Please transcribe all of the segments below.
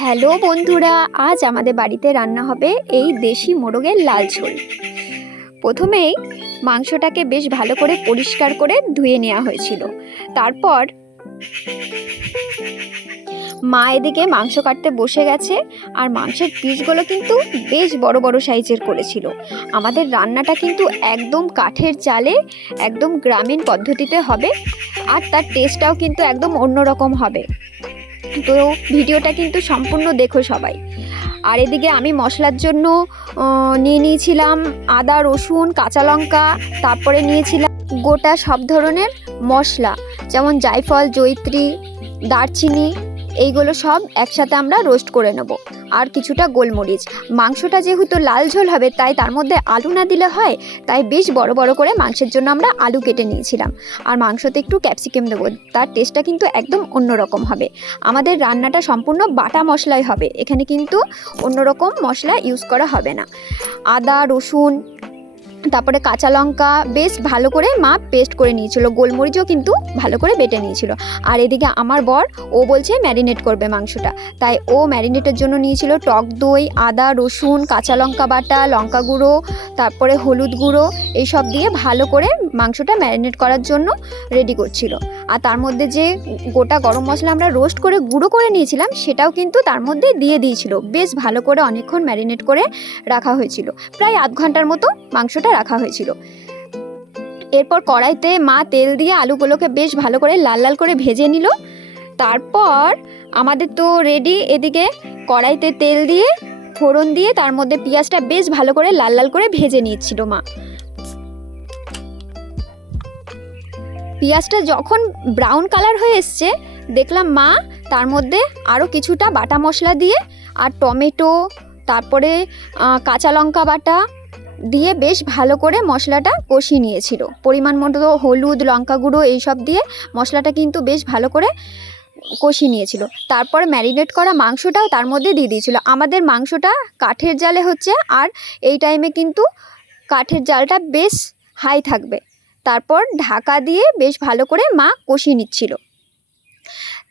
Hello বন্ধুরা, আজ আমাদের বাড়িতে রান্না হবে এই দেশি মোরগের লাল ঝোল। প্রথমেই মাংসটাকে বেশ ভালো করে পরিষ্কার করে ধুয়ে নেওয়া হয়েছিল। তারপর মা এদিকে মাংস কাটতে বসে গেছে, আর মাংসের পিসগুলো কিন্তু বেশ বড় বড় সাইজের করেছিল। আমাদের রান্নাটা কিন্তু একদম কাঠের জালে, একদম গ্রামীণ পদ্ধতিতে হবে, আর তার টেস্টটাও কিন্তু একদম অন্যরকম হবে। তো ভিডিওটা কিন্তু সম্পূর্ণ দেখো সবাই। আর এদিকে আমি মশলার জন্য নিয়ে নিয়েছিলাম আদা, রসুন, কাঁচা লঙ্কা, তারপরে নিয়েছিলাম গোটা সব ধরনের মশলা, যেমন জায়ফল, জয়িত্রী, দারচিনি, এইগুলো সব একসাথে আমরা রোস্ট করে নেব। আর কিছুটা গোলমরিচ। মাংসটা যেহেতু লাল ঝোল হবে, তাই তার মধ্যে আলু না দিলে হয়, তাই বেশ বড় বড় করে মাংসের জন্য আমরা আলু কেটে নিয়েছিলাম। আর মাংসতে একটু ক্যাপসিকাম দেবো, তার টেস্টটা কিন্তু একদম অন্যরকম হবে। আমাদের রান্নাটা সম্পূর্ণ বাটা মশলাই হবে, এখানে কিন্তু অন্যরকম মশলা ইউজ করা হবে না। আদা, রসুন, তারপরে কাঁচা লঙ্কা বেশ ভালো করে মা পেস্ট করে নিয়েছিল, গোলমরিচও কিন্তু ভালো করে বেটে নিয়েছিল। আর এদিকে আমার বর, ও বলছে ম্যারিনেট করবে মাংসটা, তাই ও ম্যারিনেটের জন্য নিয়েছিল টক দই, আদা, রসুন, কাঁচা লঙ্কা বাটা, লঙ্কা গুঁড়ো, তারপরে হলুদ গুঁড়ো, এইসব দিয়ে ভালো করে মাংসটা ম্যারিনেট করার জন্য রেডি করছিল। আর তার মধ্যে যে গোটা গরম মশলা আমরা রোস্ট করে গুঁড়ো করে নিয়েছিলাম, সেটাও কিন্তু তার মধ্যে দিয়ে দিয়েছিল। বেশ ভালো করে অনেকক্ষণ ম্যারিনেট করে রাখা হয়েছিল, প্রায় আধ ঘন্টার মতো মাংসটা রাখা হয়েছিল। এরপর কড়াইতে মা তেল দিয়ে আলুগুলোকে বেশ ভালো করে লাল লাল করে ভেজে নিল। তারপর আমাদের তো রেডি। এদিকে কড়াইতে তেল দিয়ে ফোড়ন দিয়ে তার মধ্যে পেঁয়াজটা বেশ ভালো করে লাল লাল করে ভেজে নিচ্ছিল মা। পেঁয়াজটা যখন ব্রাউন কালার হয়ে এসছে, দেখলাম মা তার মধ্যে আরও কিছুটা বাটা মশলা দিয়ে আর টমেটো, তারপরে কাঁচা লঙ্কা বাটা দিয়ে বেশ ভালো করে মশলাটা কষিয়ে নিয়েছিল। পরিমাণ মতো হলুদ, লঙ্কা গুঁড়ো এইসব দিয়ে মশলাটা কিন্তু বেশ ভালো করে কষিয়ে নিয়েছিল। তারপর ম্যারিনেট করা মাংসটাও তার মধ্যে দিয়ে দিয়েছিল। আমাদের মাংসটা কাঠের জালে হচ্ছে, আর এই টাইমে কিন্তু কাঠের জালটা বেশ হাই থাকবে। তারপর ঢাকা দিয়ে বেশ ভালো করে মা কষিয়ে নিচ্ছিল।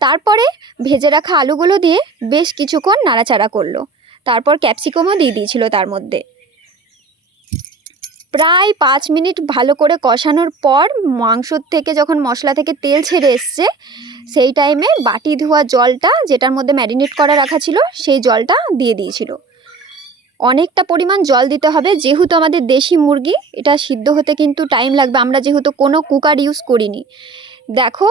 তারপরে ভেজে রাখা আলুগুলো দিয়ে বেশ কিছুক্ষণ নাড়াচাড়া করলো। তারপর ক্যাপসিকামও দিয়ে দিয়েছিল তার মধ্যে। প্রায় 5 মিনিট ভালো করে কষানোর পর মাংসর থেকে যখন মশলা থেকে তেল ছেড়ে এসছে, সেই টাইমে বাটি ধোয়া জলটা, যেটার মধ্যে ম্যারিনেট করা রাখা ছিল, সেই জলটা দিয়ে দিয়েছিল। অনেকটা পরিমাণ জল দিতে হবে, যেহেতু আমাদের দেশি মুরগি, এটা সিদ্ধ হতে কিন্তু টাইম লাগবে। আমরা যেহেতু কোনো কুকার ইউজ করিনি। দেখো,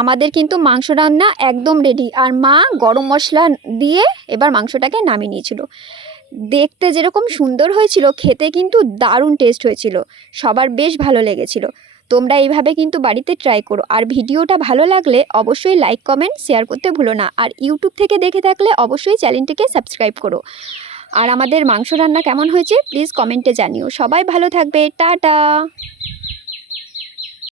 আমাদের কিন্তু মাংস রান্না একদম রেডি। আর মা গরম মশলা দিয়ে এবার মাংসটাকে নামিয়ে নিয়েছিল। দেখতে যেরকম সুন্দর হয়েছিল, খেতে কিন্তু দারুণ টেস্ট হয়েছিল, সবার বেশ ভালো লেগেছিল। তোমরা এইভাবে কিন্তু বাড়িতে ট্রাই করো। আর ভিডিওটা ভালো লাগলে অবশ্যই লাইক, কমেন্ট, শেয়ার করতে ভুলো না। আর ইউটিউব থেকে দেখে থাকলে অবশ্যই চ্যানেলটিকে সাবস্ক্রাইব করো। আর আমাদের মাংস রান্না কেমন হয়েছে প্লিজ কমেন্টে জানিও। সবাই ভালো থাকবে, টাটা।